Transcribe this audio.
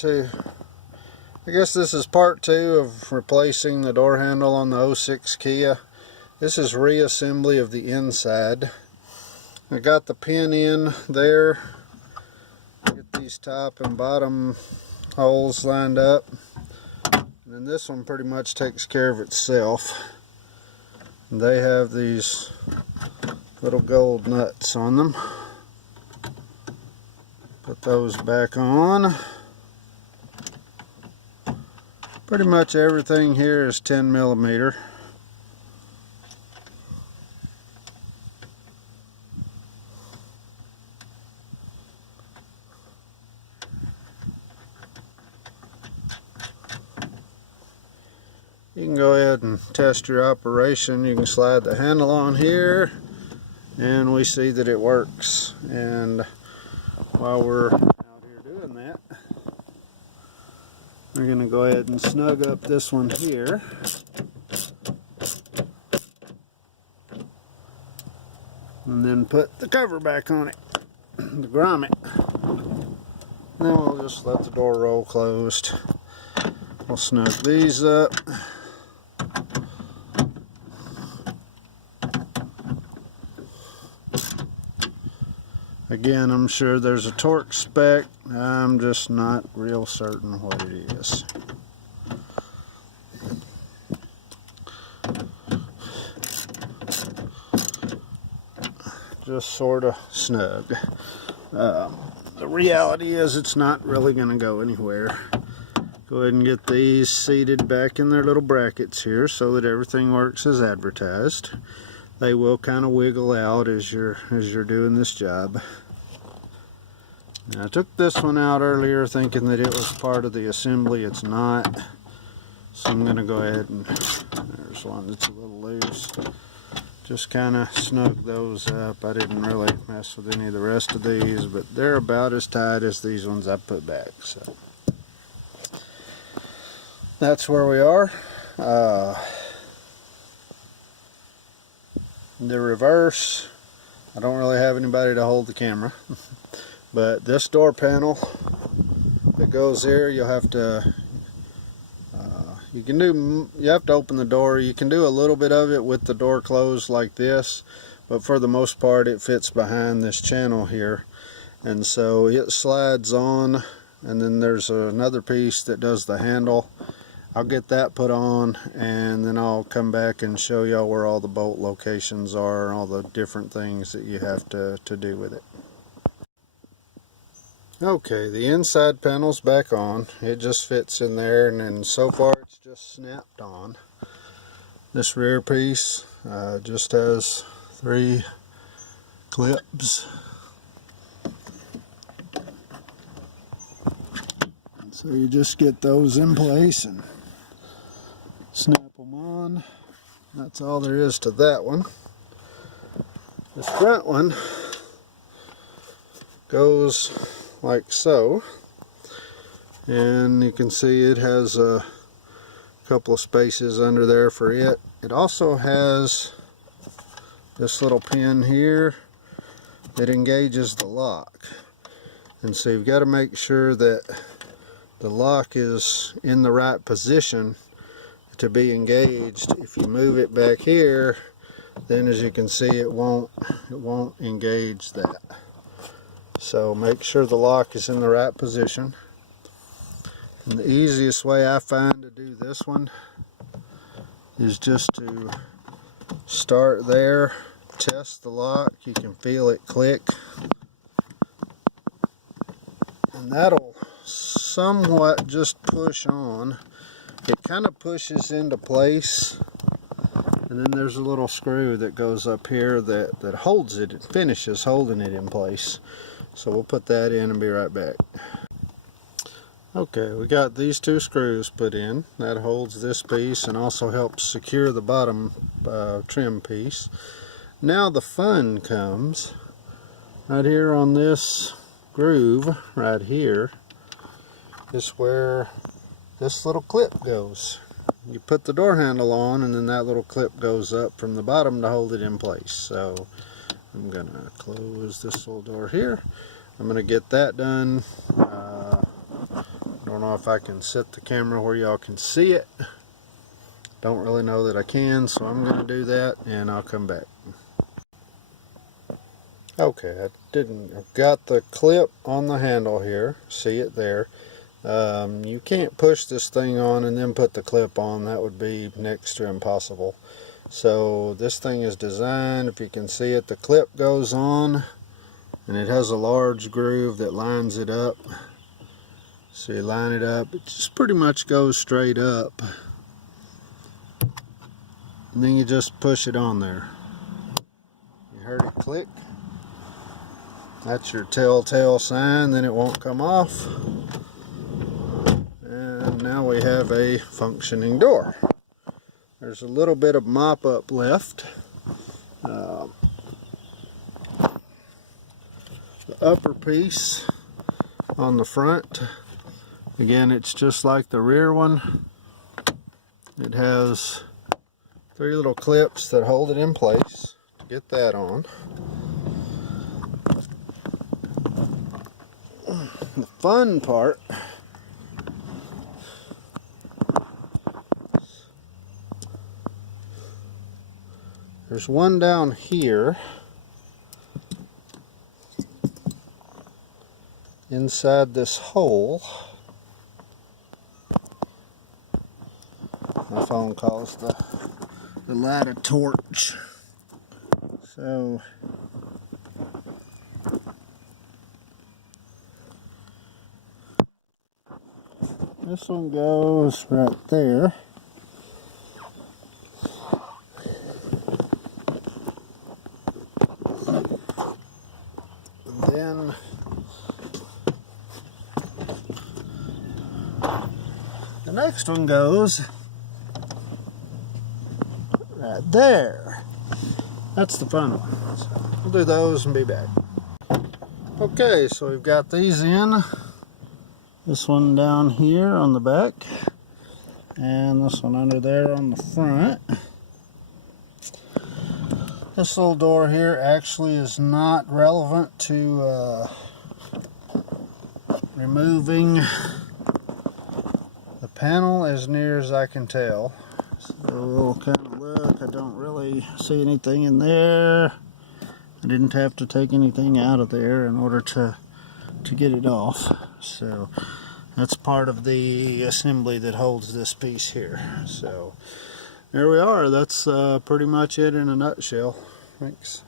2. I guess this is part 2 of replacing the door handle on the 06 Kia. This is reassembly of the inside. I got the pin in there. Get these top and bottom holes lined up. And then this one pretty much takes care of itself. And they have these little gold nuts on them. Put those back on. Pretty much everything here is 10 millimeter. You can go ahead and test your operation. You can slide the handle on here and we see that it works. And while we're out here doing that, we're going to go ahead and snug up this one here. And then put the cover back on it, the grommet. Then we'll just let the door roll closed. We'll snug these up. Again, I'm sure there's a torque spec. I'm just not real certain what it is. Just sort of snug. The reality is it's not really going to go anywhere. Go ahead and get these seated back in their little brackets here so that everything works as advertised. They will kind of wiggle out as you're doing this job. Now, I took this one out earlier thinking that it was part of the assembly. It's not. So I'm going to go ahead and, there's one that's a little loose. Just kind of snug those up. I didn't really mess with any of the rest of these, but they're about as tight as these ones I put back. So that's where we are. The reverse, I don't really have anybody to hold the camera, but this door panel that goes here, you'll have to you have to open the door. You can do a little bit of it with the door closed like this, but for the most part it fits behind this channel here, and so it slides on, and then there's another piece that does the handle. I'll get that put on, and then I'll come back and show y'all where all the bolt locations are and all the different things that you have to do with it. Okay, the inside panel's back on. It just fits in there, and then so far it's just snapped on. This rear piece just has 3 clips. So you just get those in place and snap them on. That's all there is to that one. This front one goes like so, and you can see it has a couple of spaces under there for it. It also has this little pin here that engages the lock, and so you've got to make sure that the lock is in the right position to be engaged. If you move it back here, then as you can see it won't engage that. So make sure the lock is in the right position. And the easiest way I find to do this one is just to start there, test the lock. You can feel it click, and that'll somewhat just push on. It kind of pushes into place, and then there's a little screw that goes up here that holds it. It finishes holding it in place. So we'll put that in and be right back. Okay, we got these 2 screws put in. That holds this piece and also helps secure the bottom trim piece. Now the fun comes right here on this groove right here is where this little clip goes. You put the door handle on, and then that little clip goes up from the bottom to hold it in place. So I'm gonna close this little door here. I'm gonna get that done. Don't know if I can set the camera where y'all can see it. Don't really know that I can, so I'm going to do that and I'll come back. Okay, I've got the clip on the handle here. See it there. You can't push this thing on and then put the clip on. That would be next to impossible. So this thing is designed, if you can see it, the clip goes on and it has a large groove that lines it up. So you line it up, it just pretty much goes straight up. And then you just push it on there. You heard it click? That's your telltale sign, then it won't come off. And now we have a functioning door. There's a little bit of mop-up left. The upper piece on the front, again, it's just like the rear one. It has 3 little clips that hold it in place to get that on. The fun part there's one down here inside this hole. My phone calls the light a torch. So this one goes right there. And then the next one goes right there. That's the fun one. So we'll do those and be back. Okay, so we've got these in. This one down here on the back, and this one under there on the front. This little door here actually is not relevant to removing the panel as near as I can tell. So we'll kind of look. I don't really see anything in there. I didn't have to take anything out of there in order to get it off. So that's part of the assembly that holds this piece here. So there we are. That's pretty much it in a nutshell. Thanks.